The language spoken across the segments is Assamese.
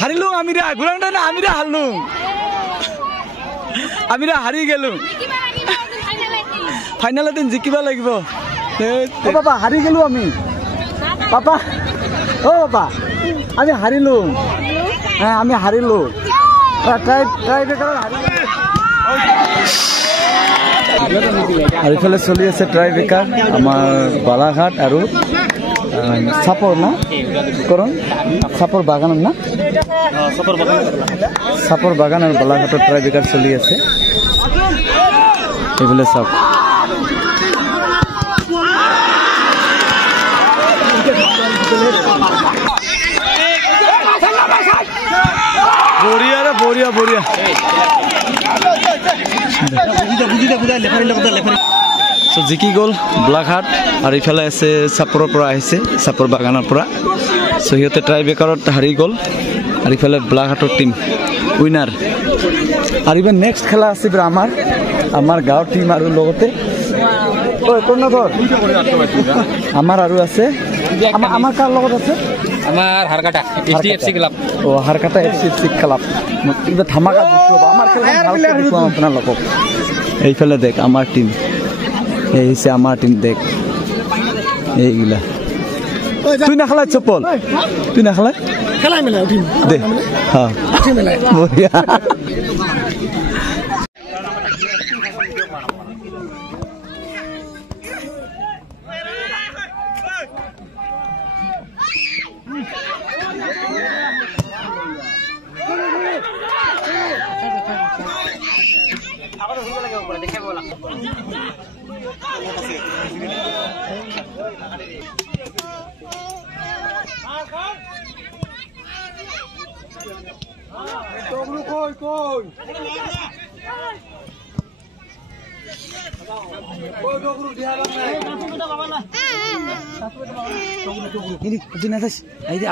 হারিলু আমিরা গুলান্ডা না আমিরা হারলু আমিরা হারি গেলু ফাইনালে দিন জিকিবা লাগিব ও বাবা হারি গেলু আমি বাবা ও বাবা আমি হারিলু হ্যাঁ আমি হারিলু ট্রাই বেকার আর এফালে চলি আছে ট্রাই বেকার আমার বালাঘাট আর সাপর না করুন সাপর বাগান না সাপর বাগান আর বালাঘাটের ট্রাই বেকার চলি আছে এগুলো সব বড়িয়া রে বড়িয়া বড়িয়া সো জিকি গ'ল গোলাঘাট আৰু ইফালে আছে চাপৰৰ পৰা আহিছে চাপৰ বাগানৰ পৰা সো সিহঁতে ট্ৰাই বেকাৰত হাৰি গ'ল আৰু ইফালে গোলাঘাটৰ টিম উইনাৰ আৰু ইভেন নেক্সট খেলা আছে আমাৰ গাঁৱৰ টিম আৰু লগতে আমাৰ আৰু আছে আমাৰ কাৰ লগত আছে আমাৰ হাৰকাটা এফসি ক্লাব ও হাৰকাটা এফসি ক্লাব এটা ধামাকা জিতব আমাৰ খেলা ভালকে দেখুৱাম আপোনালোকক এইফালে দেখ আমাৰ টিম এই হিসে আমার টিম দেখ এইগুলা তুই না খেলাই চপ্পল তুই না খেলাই খেলাই মেলা টিম দে হ্যাঁ বঢ়িয়া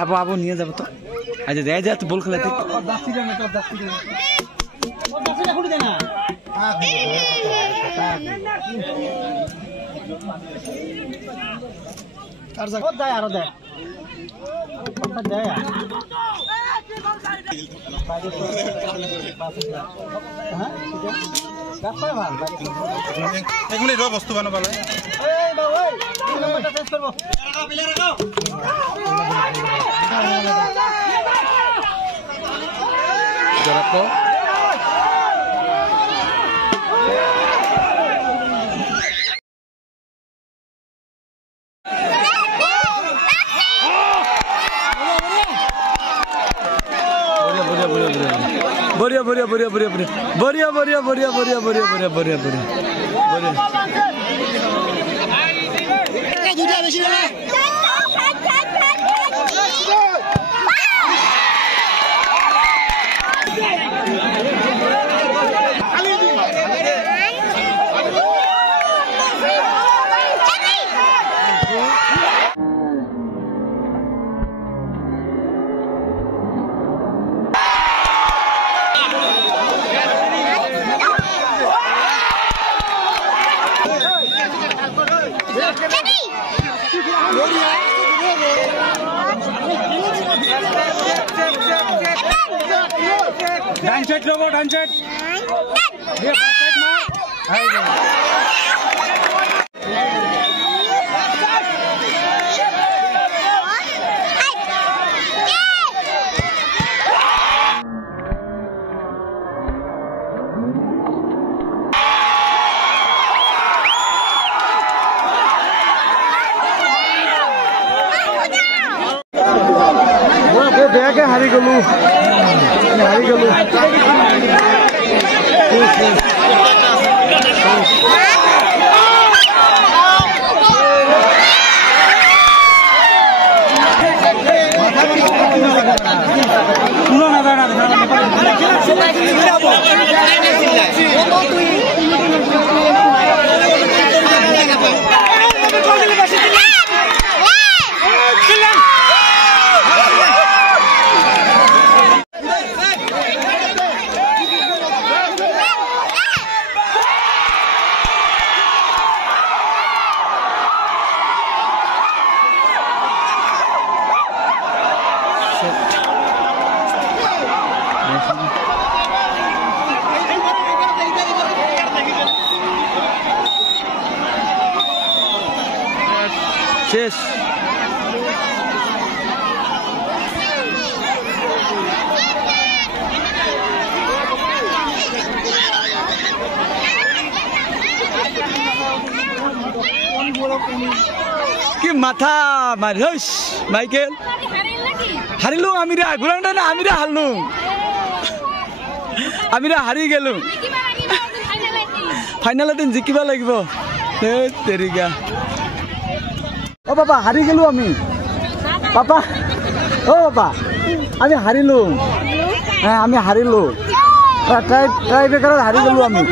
আবো আবো নিয়ে যাবো তো আচ্ছা দেয় যা বল খেলাতে বস্তু বানাবলে बढ़िया बढ़िया बढ़िया बढ़िया बढ़िया बढ़िया बढ़िया बढ़िया बढ़िया बढ़िया बढ़िया बढ़िया Dancet logo dancet. Dia basket mar. Ayo. বেয়াকে হাৰি গলো শেষ কি মাথা মারিস মাইকেল হারিলুম আমিরা ঘুরানটা না আমিরা হারলুম আমিরা হারি গেলুম ফাইনাল দিন জিকিবা লাগিব তেরিগা ও বাবা হারি গেলু আমি বাবা ও বাবা আমি হারিলুম হ্যাঁ আমি হারিলু ট্রাই বেকার হারি গেলু আমি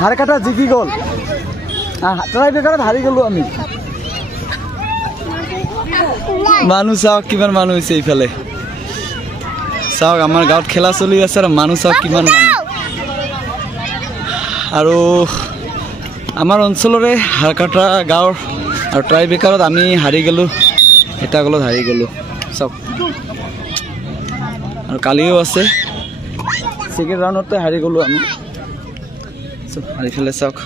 হার কাটা জিকি গল ট্রাই বেকার হারি গেলু আমি মানুষ চাওক কিমান মানুহ হৈছে এইফালে চাওক আমাৰ গাঁৱত খেলা চলি আছে আৰু মানুহ চাওক কিমান মানুহ আৰু আমাৰ অঞ্চলৰে হাৰকাটা গাঁৱৰ আৰু ট্ৰাই বেকাৰত আমি হাৰি গ'লোঁ এটা গলত হাৰি গ'লোঁ চাওক আৰু কালিও আছে ছেকেণ্ড ৰাউণ্ডতে হাৰি গ'লোঁ আমি আৰু এইফালে চাওক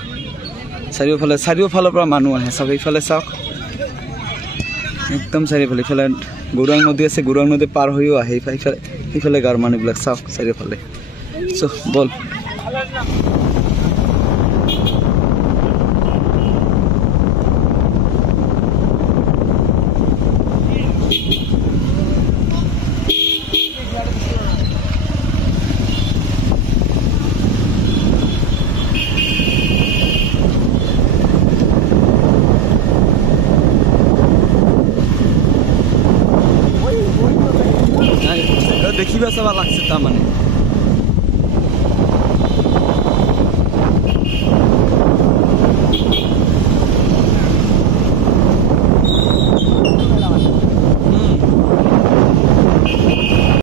চাৰিওফালৰ পৰা মানুহ আহে চাওক এইফালে চাওক একদম চাৰিওফালে ইফালে গৌৰাং নদী আছে গৌৰাং নদী পাৰ হৈও আহে ইফালে গাঁৱৰ মানুহবিলাক চাওক চাৰিওফালে বল দেখিবা চাবা লাগছে তাৰমানে